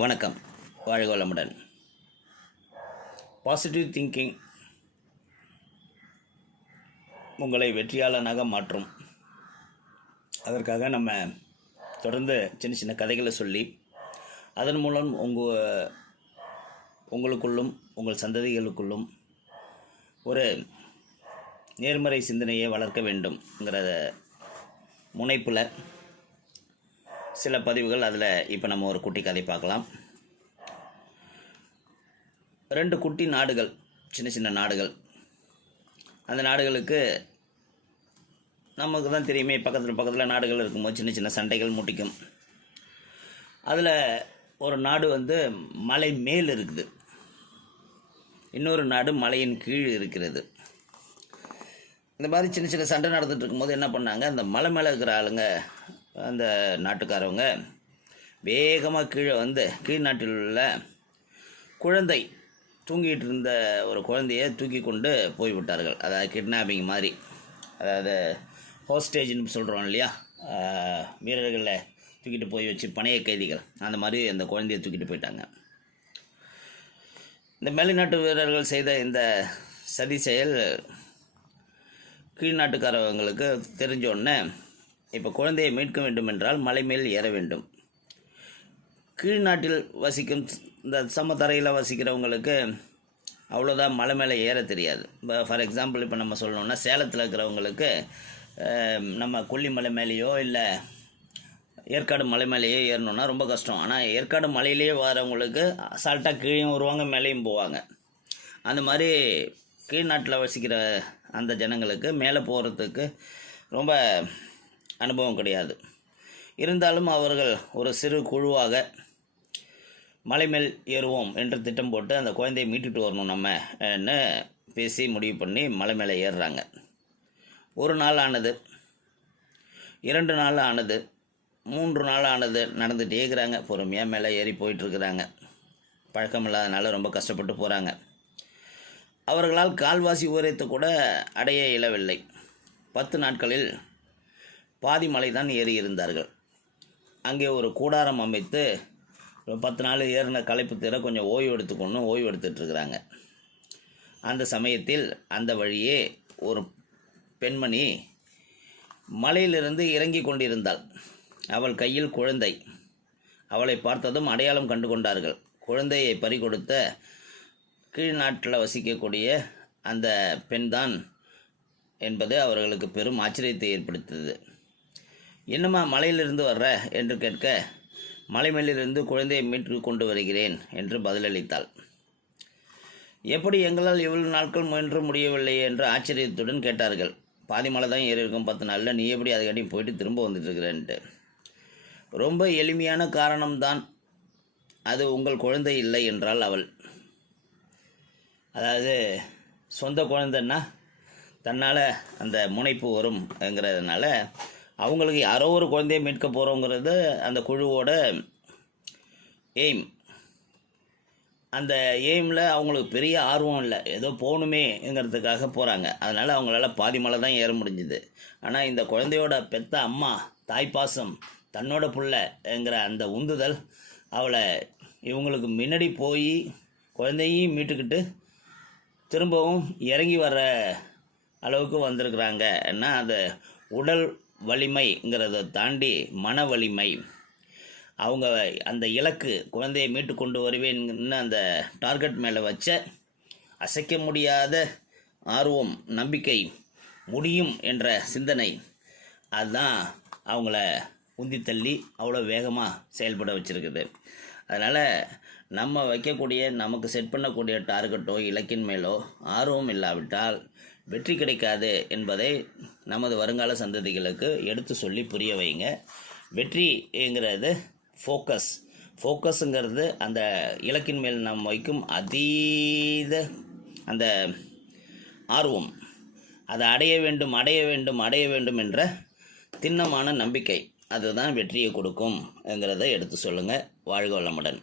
வணக்கம். வாழ்க வளமுடன் பாசிட்டிவ் திங்கிங் உங்களை வெற்றியாளனாக மாற்றும். அதற்காக நம்ம தொடர்ந்து சின்ன சின்ன கதைகளை சொல்லி அதன் மூலம் உங்கள் உங்களுக்குள்ளும் உங்கள் சந்ததிகளுக்குள்ளும் ஒரு நேர்மறை சிந்தனையை வளர்க்க வேண்டும்ங்கிற முனைப்பில் சில பதிவுகள் அதில் இப்போ நம்ம ஒரு குட்டி கதை பார்க்கலாம். ரெண்டு குட்டி நாடுகள் சின்ன சின்ன நாடுகள். அந்த நாடுகளுக்கு நமக்கு தான் தெரியுமே பக்கத்தில் பக்கத்தில் நாடுகள் இருக்கும்போது சின்ன சின்ன சண்டைகள் முட்டிக்கும். அதில் ஒரு நாடு வந்து மலை மேல் இருக்குது. இன்னொரு நாடு மலையின் கீழ் இருக்கிறது. இந்த மாதிரி சின்ன சின்ன சண்டை நடந்துகிட்டு இருக்கும்போது என்ன பண்ணாங்க? அந்த மலை மேலே இருக்கிற ஆளுங்க அந்த நாட்டுக்காரவங்க வேகமாக கீழே வந்து கீழ்நாட்டில் உள்ள குழந்தை தூங்கிட்டு இருந்த ஒரு குழந்தையை தூக்கி கொண்டு போய்விட்டார்கள் அதாவது கிட்னாப்பிங் மாதிரி. அதாவது ஹோஸ்டேஜ்னு சொல்கிறோம் இல்லையா? வீரர்களை தூக்கிட்டு போய் வச்சு பணைய கைதிகள். அந்த மாதிரி அந்த குழந்தையை தூக்கிட்டு போயிட்டாங்க. இந்த மேலைநாட்டு வீரர்கள் செய்த இந்த சதி செயல் கீழ்நாட்டுக்காரவங்களுக்கு தெரிஞ்சோடனே இப்போ குழந்தையை மீட்க வேண்டும் என்றால் மலை மேல் ஏற வேண்டும். கீழ்நாட்டில் வசிக்கும் இந்த சமத்தரையில் வசிக்கிறவங்களுக்கு அவ்வளோதான் மலை மேலே ஏற தெரியாது. இப்போ ஃபார் எக்ஸாம்பிள் இப்போ நம்ம சொல்லணும்னா சேலத்தில் இருக்கிறவங்களுக்கு நம்ம கொல்லிமலை மேலேயோ இல்லை ஏற்காடு மலை மேலேயே ஏறணுன்னா ரொம்ப கஷ்டம். ஆனால் ஏற்காடு மலையிலேயே வரவங்களுக்கு அசால்ட்டாக கீழேயும் வருவாங்க மேலேயும் போவாங்க. அந்த மாதிரி கீழ்நாட்டில் வசிக்கிற அந்த ஜனங்களுக்கு மேலே போகிறதுக்கு ரொம்ப அனுபவம் கிடையாது. இருந்தாலும் அவர்கள் ஒரு சிறு குழுவாக மலை மேல் ஏறுவோம் என்று திட்டம் போட்டு அந்த குழந்தையை மீட்டுட்டு வரணும் நம்மன்னு பேசி முடிவு பண்ணி மலை மேலே ஏறுறாங்க. ஒரு நாள் ஆனது இரண்டு நாள் ஆனது மூன்று நாள் ஆனது நடந்துகிட்டே இருக்கிறாங்க. பொறுமையாக மேலே ஏறி போயிட்டுருக்குறாங்க பழக்கம் இல்லாதனால ரொம்ப கஷ்டப்பட்டு போகிறாங்க அவர்களால் கால்வாசி உயரத்தை கூட அடைய இயலவில்லை. பத்து நாட்களில் பாதி மலைதான் ஏறி இருந்தார்கள். அங்கே ஒரு கூடாரம் அமைத்து பத்து நாள் ஏறின களைப்பு தீர கொஞ்சம் ஓய்வு எடுத்துக்கொண்டு ஓய்வு எடுத்துட்ருக்குறாங்க அந்த சமயத்தில் அந்த வழியே ஒரு பெண்மணி மலையிலிருந்து இறங்கி கொண்டிருந்தாள். அவள் கையில் குழந்தை. அவளை பார்த்ததும் அடையாளம் கண்டு கொண்டார்கள். குழந்தையை பறிகொடுத்த கீழ்நாட்டில் வசிக்கக்கூடிய அந்த பெண்தான் என்பது அவர்களுக்கு பெரும் ஆச்சரியத்தை ஏற்படுத்தியது. என்னம்மா மலையிலிருந்து வர்ற? என்று கேட்க மலை மேலிருந்து குழந்தையை மீட்டு கொண்டு வருகிறேன் என்று பதிலளித்தாள். எப்படி எங்களால் இவ்வளவு நாட்கள் முயன்று முடியவில்லை என்று ஆச்சரியத்துடன் கேட்டார்கள். பாதி மலை தான் ஏறி இருக்கும் பத்து நாளில். நீ எப்படி அதுக்காட்டி போயிட்டு திரும்ப வந்துட்டு இருக்கிறேன்ட்டு ரொம்ப எளிமையான காரணம்தான். அது உங்கள் குழந்தை இல்லை என்றால் அவள். அதாவது சொந்த குழந்தைன்னா தன்னால் அந்த முனைப்பு வரும் என்கிறதுனால அவங்களுக்கு யாரோ ஒரு குழந்தையை மீட்க போகிறோங்கிறது அந்த குழுவோட எய்ம் அந்த எய்மில் அவங்களுக்கு பெரிய ஆர்வம் இல்லை. ஏதோ போகணுமேங்கிறதுக்காக போகிறாங்க அதனால் அவங்களால பாதி மலை தான் ஏற முடிஞ்சுது. ஆனால் இந்த குழந்தையோட பெத்த அம்மா தாய்ப்பாசம் தன்னோட பிள்ளைங்கிற அந்த உந்துதல் அவளை இவங்களுக்கு முன்னாடி போய் குழந்தையும் மீட்டுக்கிட்டு திரும்பவும் இறங்கி வர்ற அளவுக்கு வந்திருக்கிறாங்கன்னா அது உடல் வலிமைங்கிறத தாண்டி மன வலிமை. அவங்க அந்த இலக்கு குழந்தையை மீட்டு கொண்டு வருவேன்னு அந்த டார்கெட் மேலே வச்ச அசைக்க முடியாத ஆர்வம் நம்பிக்கை முடியும் என்ற சிந்தனை அதுதான் அவங்கள உந்தி தள்ளி அவ்வளோ வேகமாக செயல்பட வச்சுருக்குது. அதனால் நம்ம வைக்கக்கூடிய நமக்கு செட் பண்ணக்கூடிய டார்கெட்டோ இலக்கின் மேலோ ஆர்வம் இல்லாவிட்டால் வெற்றி கிடைக்காது என்பதை நமது வருங்கால சந்ததிகளுக்கு எடுத்து சொல்லி புரிய வைங்க. வெற்றிங்கிறது ஃபோக்கஸ் ஃபோக்கஸுங்கிறது அந்த இலக்கின் மேல் நாம் வைக்கும் அதீத அந்த ஆர்வம். அதை அடைய வேண்டும் அடைய வேண்டும் அடைய வேண்டும் என்ற திண்ணமான நம்பிக்கை. அதுதான் வெற்றியை கொடுக்கும்ங்கிறத எடுத்து சொல்லுங்கள் வாழ்க வளமுடன்.